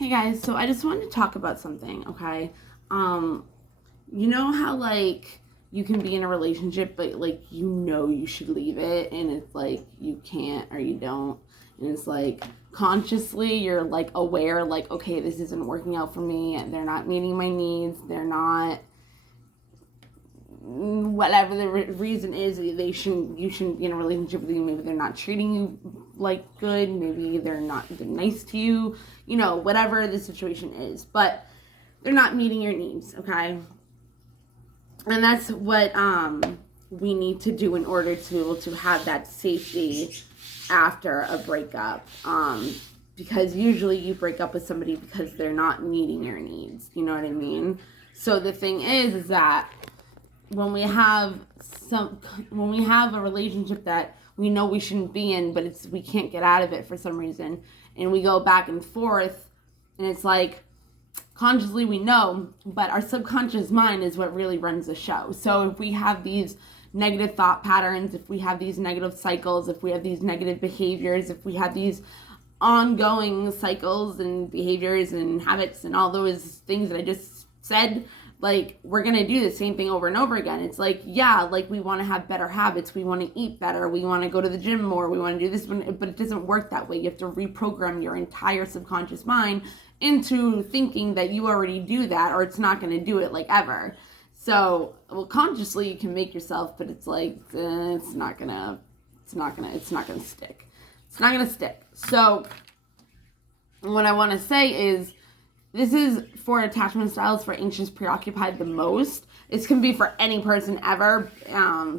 Hey guys, so I just wanted to talk about something, okay? Um, you know how like you can be in a relationship but like you know you should leave it and it's like you can't or you don't and it's like consciously you're like aware like okay, this isn't working out for me and they're not meeting my needs, they're not whatever the reason is they shouldn't you shouldn't be in a relationship with you. Maybe they're not treating you like good, maybe they're nice to you, whatever the situation is, but they're not meeting your needs, okay? And that's what we need to do in order to have that safety after a breakup, because usually you break up with somebody because they're not meeting your needs, you know what I mean? So the thing is that when we have a relationship that we know we shouldn't be in, but we can't get out of it for some reason, and we go back and forth, and it's like consciously we know, but our subconscious mind is what really runs the show. So if we have these negative thought patterns, if we have these negative cycles, if we have these negative behaviors, if we have these ongoing cycles and behaviors and habits and all those things that I just said, like we're gonna do the same thing over and over again. It's like, yeah, like we want to have better habits, we want to eat better, we want to go to the gym more, we want to do this one, but it doesn't work that way. You have to reprogram your entire subconscious mind into thinking that you already do that, or it's not going to do it like ever. So, well, consciously you can make yourself, but it's like it's not gonna stick. It's not gonna stick. So, what I want to say is, this is for attachment styles for anxious, preoccupied the most. This can be for any person ever,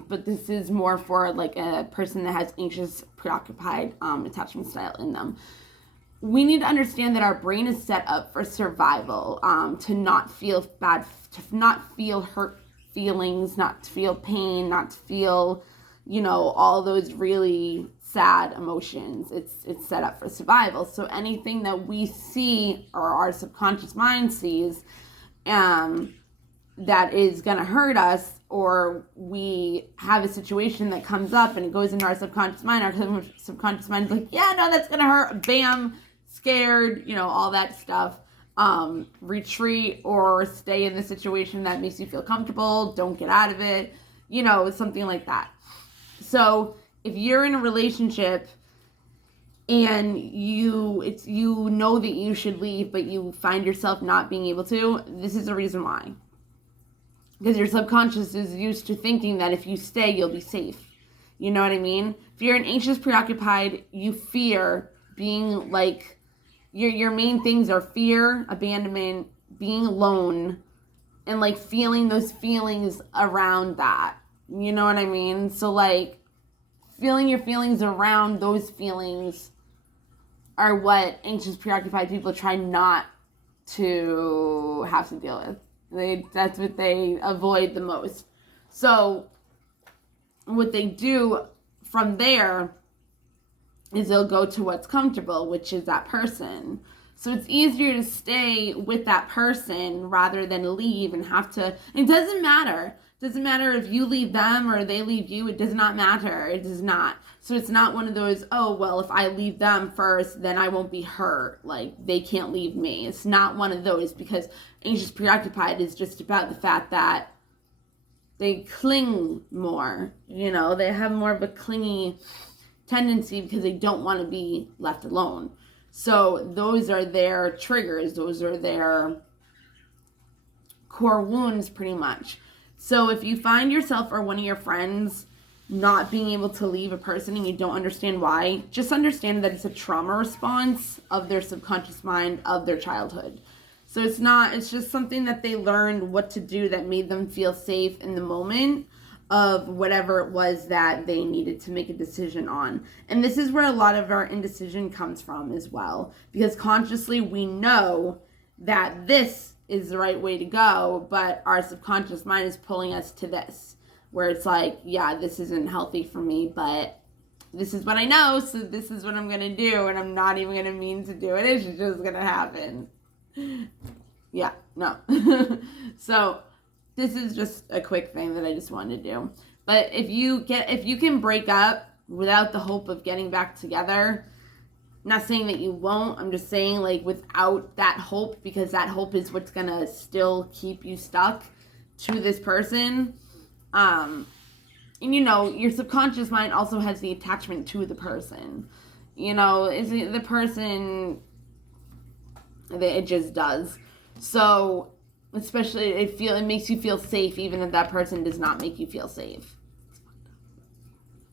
but this is more for like a person that has anxious, preoccupied attachment style in them. We need to understand that our brain is set up for survival, to not feel bad, to not feel hurt feelings, not to feel pain, not to feel, all those really sad emotions. It's set up for survival. So anything that we see or our subconscious mind sees that is going to hurt us, or we have a situation that comes up and it goes into our subconscious mind, our subconscious mind is like, yeah, no, that's going to hurt. Bam, scared, all that stuff. Retreat or stay in the situation that makes you feel comfortable. Don't get out of it. Something like that. So if you're in a relationship and you know that you should leave, but you find yourself not being able to, this is the reason why. Because your subconscious is used to thinking that if you stay, you'll be safe. You know what I mean? If you're an anxious, preoccupied, you fear being like, your main things are fear, abandonment, being alone, and like feeling those feelings around that. You know what I mean? So like feeling your feelings around those feelings are what anxious, preoccupied people try not to have to deal with. That's what they avoid the most. So what they do from there is they'll go to what's comfortable, which is that person. So it's easier to stay with that person rather than leave and have to. It doesn't matter. It doesn't matter if you leave them or they leave you. It does not matter. It does not. So it's not one of those, oh, well, if I leave them first, then I won't be hurt. Like, they can't leave me. It's not one of those, because anxious, preoccupied is just about the fact that they cling more. They have more of a clingy tendency because they don't want to be left alone. So those are their triggers. Those are their core wounds, pretty much. So if you find yourself or one of your friends not being able to leave a person and you don't understand why, just understand that it's a trauma response of their subconscious mind of their childhood. So it's just something that they learned what to do that made them feel safe in the moment of whatever it was that they needed to make a decision on. And this is where a lot of our indecision comes from as well, because consciously we know that this is the right way to go, but our subconscious mind is pulling us to this, where it's like, yeah, this isn't healthy for me, but this is what I know, so this is what I'm gonna do, and I'm not even gonna mean to do it, it's just gonna happen. Yeah, no. So this is just a quick thing that I just wanted to do. But if you can break up without the hope of getting back together, Not saying that you won't. I'm just saying, like, without that hope, because that hope is what's gonna still keep you stuck to this person. And you know, your subconscious mind also has the attachment to the person. You know, is the person, it just does. So, especially it makes you feel safe, even if that person does not make you feel safe.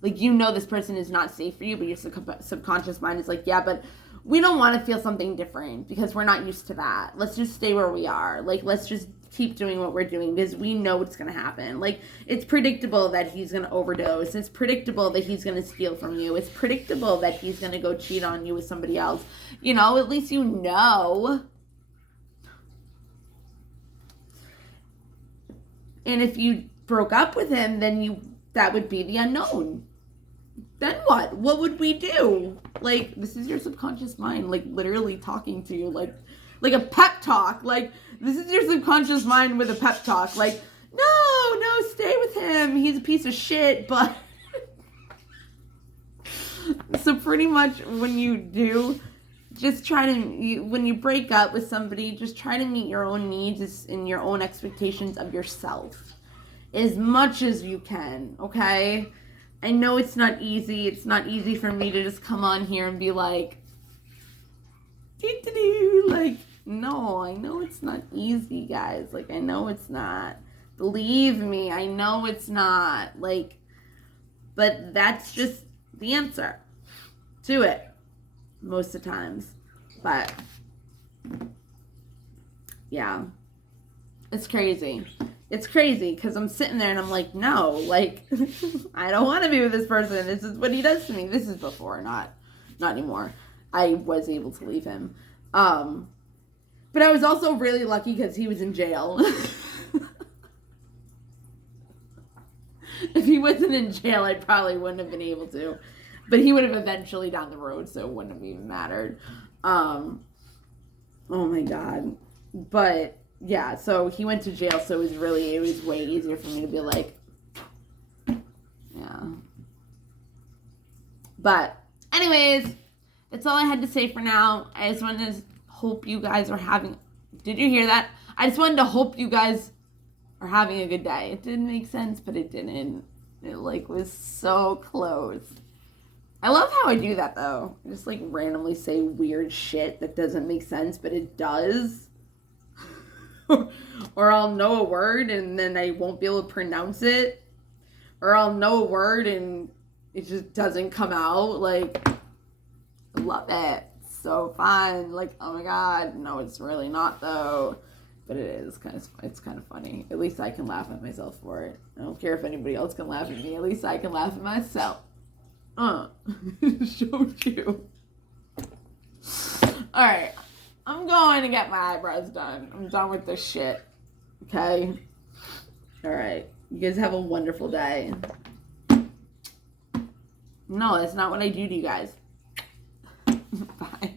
Like, you know this person is not safe for you, but your subconscious mind is like, yeah, but we don't want to feel something different because we're not used to that. Let's just stay where we are. Like, let's just keep doing what we're doing because we know what's going to happen. Like, it's predictable that he's going to overdose. It's predictable that he's going to steal from you. It's predictable that he's going to go cheat on you with somebody else. You know, at least you know. And if you broke up with him, then that would be the unknown. Then what? What would we do? Like, this is your subconscious mind, like, literally talking to you, like a pep talk. Like, this is your subconscious mind with a pep talk. Like, no, stay with him. He's a piece of shit, but... So pretty much when you do, just try to, when you break up with somebody, just try to meet your own needs and your own expectations of yourself as much as you can, okay? I know it's not easy. It's not easy for me to just come on here and be like, like, no, I know it's not easy, guys. Like, I know it's not. Believe me, I know it's not. Like, but that's just the answer to it most of the times. But, yeah, it's crazy. It's crazy because I'm sitting there and I'm like, no, like, I don't want to be with this person. This is what he does to me. This is before, not anymore. I was able to leave him. But I was also really lucky because he was in jail. If he wasn't in jail, I probably wouldn't have been able to. But he would have eventually down the road, so it wouldn't have even mattered. Oh my God. But yeah, so he went to jail, so it was way easier for me to be like, yeah. But anyways, that's all I had to say for now. I just wanted to hope you guys are having, did you hear that? I just wanted to hope you guys are having a good day. It didn't make sense, but it didn't. It like was so close. I love how I do that though. I just like randomly say weird shit that doesn't make sense, but it does. Or I'll know a word and then I won't be able to pronounce it. Or I'll know a word and it just doesn't come out. Like, I love it. It's so fun. Like, oh my God. No, it's really not though. But it is it's kind of funny. At least I can laugh at myself for it. I don't care if anybody else can laugh at me. At least I can laugh at myself. Showed you. Alright. I'm going to get my eyebrows done. I'm done with this shit. Okay? Alright. You guys have a wonderful day. No, that's not what I do to you guys. Bye.